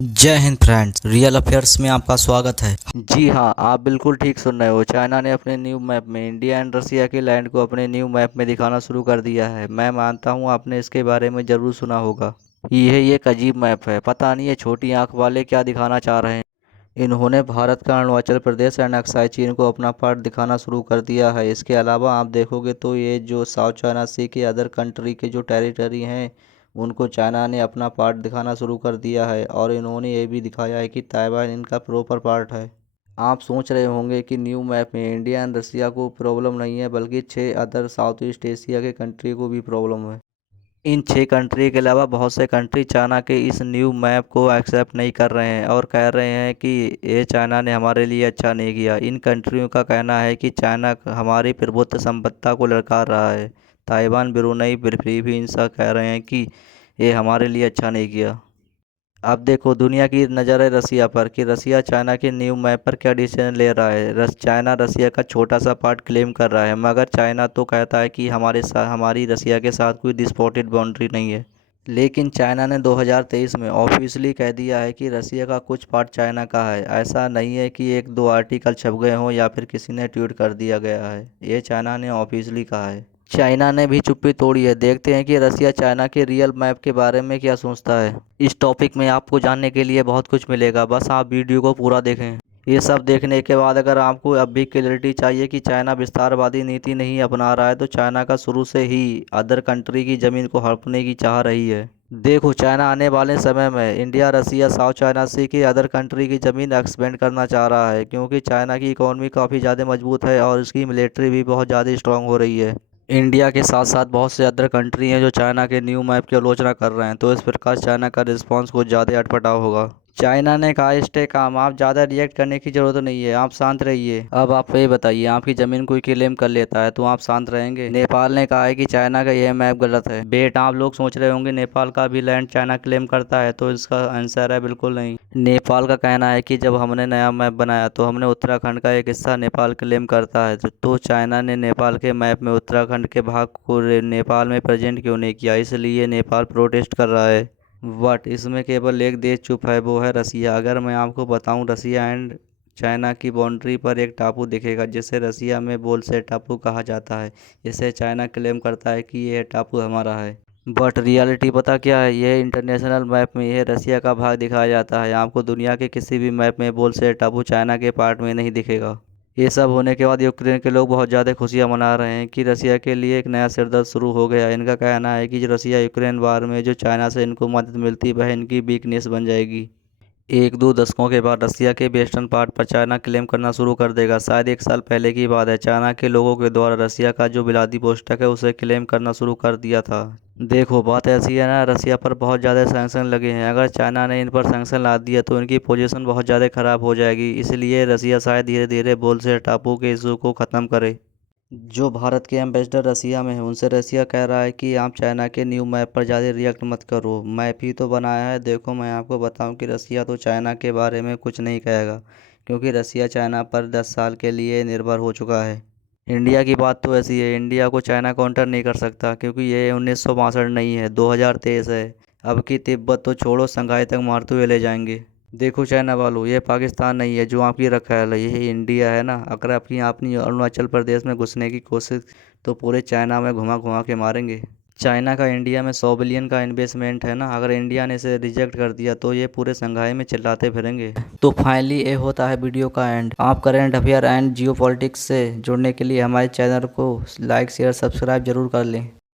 जय Hind friends, real affairs में आपका स्वागत है। जी हाँ, आप बिल्कुल ठीक सुन रहे हो। चाइना ने अपने न्यू मैप में इंडिया एंड रसिया के लैंड को अपने न्यू मैप में दिखाना शुरू कर दिया है। मैं मानता हूँ आपने इसके बारे में ज़रूर सुना होगा। यह एक अजीब मैप है। पता नहीं ये छोटी आंख वाले क्या दिखाना चाह रहे हैं। इन्होंने भारत का अरुणाचल प्रदेश एंड अक्साई चीन को अपना पार्ट दिखाना शुरू कर दिया है। इसके अलावा आप देखोगे तो ये जो साउथ चाइना सी के अदर कंट्री के जो टेरिटरी हैं उनको चाइना ने अपना पार्ट दिखाना शुरू कर दिया है, और इन्होंने ये भी दिखाया है कि ताइवान इनका प्रॉपर पार्ट है। आप सोच रहे होंगे कि न्यू मैप में इंडिया एंड रसिया को प्रॉब्लम नहीं है, बल्कि 6 अदर साउथ ईस्ट एशिया के कंट्री को भी प्रॉब्लम है। इन 6 कंट्री के अलावा बहुत से कंट्री चाइना के इस न्यू मैप को एक्सेप्ट नहीं कर रहे हैं और कह रहे हैं कि ये चाइना ने हमारे लिए अच्छा नहीं किया। इन कंट्रियों का कहना है कि चाइना हमारी प्रभुत्व संपत्ति को ललकार रहा है। ताइवान, ब्रुनई, फिलीपींस सब कह रहे हैं कि ये हमारे लिए अच्छा नहीं किया। अब देखो दुनिया की नज़र है रसिया पर कि रसिया चाइना के न्यू मैप पर क्या डिसीजन ले रहा है। चाइना रसिया का छोटा सा पार्ट क्लेम कर रहा है, मगर चाइना तो कहता है कि हमारी रसिया के साथ कोई डिस्प्यूटेड बाउंड्री नहीं है। लेकिन चाइना ने 2023 में ऑफिशियली कह दिया है कि रसिया का कुछ पार्ट चाइना का है। ऐसा नहीं है कि एक दो आर्टिकल छप गए हों या फिर किसी ने ट्वीट कर दिया गया है। ये चाइना ने ऑफिशियली कहा है। चाइना ने भी चुप्पी तोड़ी है। देखते हैं कि रसिया चाइना के रियल मैप के बारे में क्या सोचता है। इस टॉपिक में आपको जानने के लिए बहुत कुछ मिलेगा, बस आप वीडियो को पूरा देखें। ये सब देखने के बाद अगर आपको अब भी क्लैरिटी चाहिए कि चाइना विस्तारवादी नीति नहीं अपना रहा है, तो चाइना का शुरू से ही अदर कंट्री की ज़मीन को हड़पने की चाह रही है। देखो, चाइना आने वाले समय में इंडिया, रसिया, साउथ चाइना सी के अदर कंट्री की ज़मीन एक्सपेंड करना चाह रहा है, क्योंकि चाइना की इकोनॉमी काफ़ी ज़्यादा मजबूत है और उसकी मिलिट्री भी बहुत ज़्यादा स्ट्रांग हो रही है। इंडिया के साथ साथ बहुत से अदर कंट्री हैं जो चाइना के न्यू मैप की आलोचना कर रहे हैं, तो इस प्रकार चाइना का रिस्पांस कुछ ज़्यादा अटपटा होगा। चाइना ने कहा स्टे काम, आप ज़्यादा रिएक्ट करने की ज़रूरत नहीं है, आप शांत रहिए। अब आप ये बताइए, आपकी ज़मीन कोई क्लेम कर लेता है तो आप शांत रहेंगे। नेपाल ने कहा है कि चाइना का यह मैप गलत है। बेट, आप लोग सोच रहे होंगे नेपाल का भी लैंड चाइना क्लेम करता है, तो इसका आंसर है बिल्कुल नहीं। नेपाल का कहना है कि जब हमने नया मैप बनाया तो हमने उत्तराखंड का एक हिस्सा नेपाल क्लेम करता है, तो चाइना ने नेपाल के मैप में उत्तराखंड के भाग को नेपाल में प्रेजेंट क्यों नहीं किया, इसलिए नेपाल प्रोटेस्ट कर रहा है। बट इसमें केवल एक देश चुप है, वो है रसिया। अगर मैं आपको बताऊं, रसिया एंड चाइना की बाउंड्री पर एक टापू दिखेगा जिसे रसिया में बोलसेट टापू कहा जाता है। इसे चाइना क्लेम करता है कि यह टापू हमारा है, बट रियलिटी पता क्या है। यह इंटरनेशनल मैप में यह रसिया का भाग दिखाया जाता है। आपको दुनिया के किसी भी मैप में बोलसेट टापू चाइना के पार्ट में नहीं दिखेगा। ये सब होने के बाद यूक्रेन के लोग बहुत ज़्यादा खुशियां मना रहे हैं कि रसिया के लिए एक नया सिरदर्द शुरू हो गया। इनका कहना है कि जो रसिया यूक्रेन वार में जो चाइना से इनको मदद मिलती वह इनकी वीकनेस बन जाएगी। एक दो दशकों के बाद रसिया के वेस्टर्न पार्ट पर चाइना क्लेम करना शुरू कर देगा। शायद 1 साल पहले की बात है, चाइना के लोगों के द्वारा रसिया का जो व्लादिवोस्टोक है उसे क्लेम करना शुरू कर दिया था। देखो, बात ऐसी है ना, रसिया पर बहुत ज़्यादा सैंक्शन लगे हैं। अगर चाइना ने इन पर सैंक्शन ला दिया तो इनकी पोजीशन बहुत ज़्यादा ख़राब हो जाएगी। इसलिए रसिया शायद धीरे धीरे बोलसेट टापू के इशू को ख़त्म करे। जो भारत के एम्बेसडर रसिया में है उनसे रसिया कह रहा है कि आप चाइना के न्यू मैप पर ज़्यादा रिएक्ट मत करो, मैप ही तो बनाया है। देखो, मैं आपको बताऊं कि रसिया तो चाइना के बारे में कुछ नहीं कहेगा, क्योंकि रसिया चाइना पर 10 साल के लिए निर्भर हो चुका है। इंडिया की बात तो ऐसी है, इंडिया को चाइना काउंटर नहीं कर सकता, क्योंकि ये 1962 नहीं है, 2023 है। अब की तिब्बत तो छोड़ो, संघाई तक मारते हुए ले जाएंगे। देखो चाइना वालों, ये पाकिस्तान नहीं है जो आपकी रखा है, ये इंडिया है ना। अगर आपकी अपनी अरुणाचल प्रदेश में घुसने की कोशिश, तो पूरे चाइना में घुमा घुमा के मारेंगे। चाइना का इंडिया में 100 बिलियन का इन्वेस्टमेंट है ना। अगर इंडिया ने इसे रिजेक्ट कर दिया तो ये पूरे संघाई में चिल्लाते फिरेंगे। तो फाइनली ये होता है वीडियो का एंड। आप current affair and Jio politics से जुड़ने के लिए हमारे चैनल को लाइक, शेयर, सब्सक्राइब जरूर कर लें।